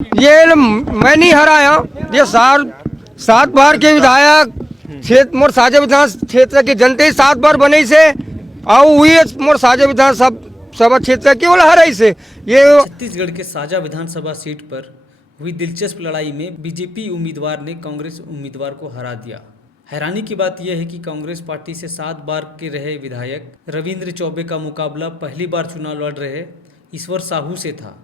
ये मैं नहीं हराया, ये सात बार के विधायक क्षेत्र मोर साझा विधान क्षेत्र के जनते 7 बार बने से और हुई मोर साझा विधान सभा क्षेत्र केवल हराई से। ये छत्तीसगढ़ के साझा विधानसभा सीट पर हुई दिलचस्प लड़ाई में बीजेपी उम्मीदवार ने कांग्रेस उम्मीदवार को हरा दिया। हैरानी की बात यह है कि कांग्रेस पार्टी से 7 बार के रहे विधायक रविंद्र चौबे का मुकाबला पहली बार चुनाव लड़ रहे ईश्वर साहू से था।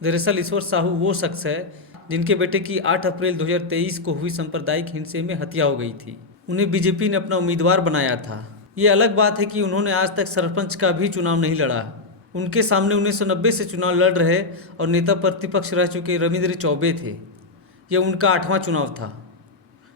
दरअसल ईश्वर साहू वो शख्स है जिनके बेटे की 8 अप्रैल 2023 को हुई सांप्रदायिक हिंसे में हत्या हो गई थी। उन्हें बीजेपी ने अपना उम्मीदवार बनाया था। ये अलग बात है कि उन्होंने आज तक सरपंच का भी चुनाव नहीं लड़ा। उनके सामने 1990 से चुनाव लड़ रहे और नेता प्रतिपक्ष रह चुके रविंद्र चौबे थे। यह उनका 8वां चुनाव था।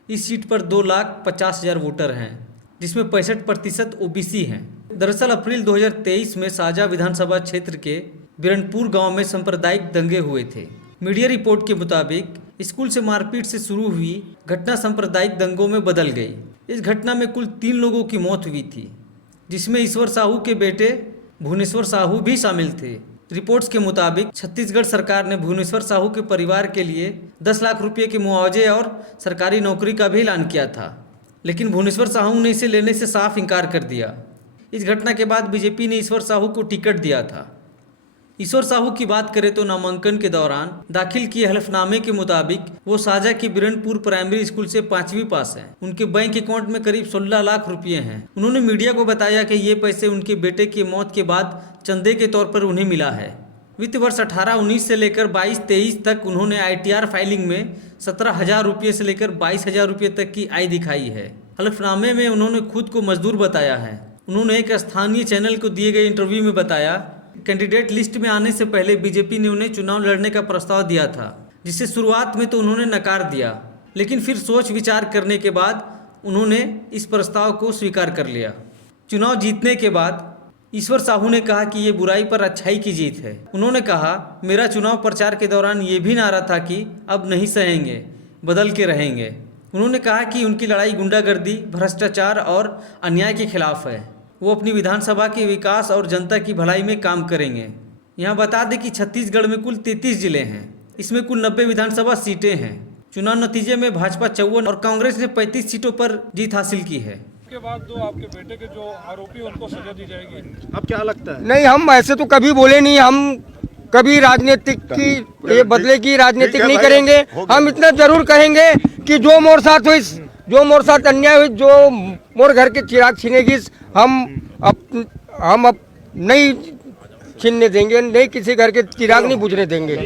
इस सीट पर 2,50,000 वोटर हैं, जिसमें 65% ओबीसी हैं। दरअसल अप्रैल 2023 में साझा विधानसभा क्षेत्र के बिरनपुर गांव में सांप्रदायिक दंगे हुए थे। मीडिया रिपोर्ट के मुताबिक स्कूल से मारपीट से शुरू हुई घटना सांप्रदायिक दंगों में बदल गई। इस घटना में कुल 3 लोगों की मौत हुई थी, जिसमें ईश्वर साहू के बेटे भुवनेश्वर साहू भी शामिल थे। रिपोर्ट्स के मुताबिक छत्तीसगढ़ सरकार ने भुवनेश्वर साहू के परिवार के लिए 10 लाख रुपये के मुआवजे और सरकारी नौकरी का भी ऐलान किया था, लेकिन भुवनेश्वर साहू ने इसे लेने से साफ इनकार कर दिया। इस घटना के बाद बीजेपी ने ईश्वर साहू को टिकट दिया था। ईश्वर साहू की बात करें तो नामांकन के दौरान दाखिल किए हलफनामे के मुताबिक वो साझा की बिरनपुर प्राइमरी स्कूल से 5वीं पास हैं। उनके बैंक अकाउंट में करीब 16 लाख रुपये हैं। उन्होंने मीडिया को बताया कि ये पैसे उनके बेटे की मौत के बाद चंदे के तौर पर उन्हें मिला है। वित्त वर्ष 18-19 से लेकर 22-23 तक उन्होंने ITR फाइलिंग में 17,000 रुपये से लेकर 22,000 रुपये तक की आय दिखाई है। हलफनामे में उन्होंने खुद को मजदूर बताया है। उन्होंने एक स्थानीय चैनल को दिए गए इंटरव्यू में बताया कैंडिडेट लिस्ट में आने से पहले बीजेपी ने उन्हें चुनाव लड़ने का प्रस्ताव दिया था, जिसे शुरुआत में तो उन्होंने नकार दिया, लेकिन फिर सोच विचार करने के बाद उन्होंने इस प्रस्ताव को स्वीकार कर लिया। चुनाव जीतने के बाद ईश्वर साहू ने कहा कि ये बुराई पर अच्छाई की जीत है। उन्होंने कहा, मेरा चुनाव प्रचार के दौरान ये भी नारा था कि अब नहीं सहेंगे, बदल के रहेंगे। उन्होंने कहा कि उनकी लड़ाई गुंडागर्दी, भ्रष्टाचार और अन्याय के खिलाफ है। वो अपनी विधानसभा के विकास और जनता की भलाई में काम करेंगे। यहाँ बता दें कि छत्तीसगढ़ में कुल 33 जिले हैं। इसमें कुल 90 विधानसभा सीटें हैं। चुनाव नतीजे में भाजपा 54 और कांग्रेस ने 35 सीटों पर जीत हासिल की है। के बाद जो आपके बेटे के जो आरोपी उनको सजा दी जाएगी, अब क्या लगता है? नहीं, हम ऐसे तो कभी बोले नहीं, हम कभी राजनीतिक की बदले की राजनीतिक नहीं करेंगे। हम इतना जरूर कहेंगे कि जो मोर साथ हुई, जो मोर साथ अन्याय हुई, जो मोर घर के चिराग छीनेगी, हम अब नहीं छीनने देंगे, नहीं किसी घर के चिराग नहीं बुझने देंगे।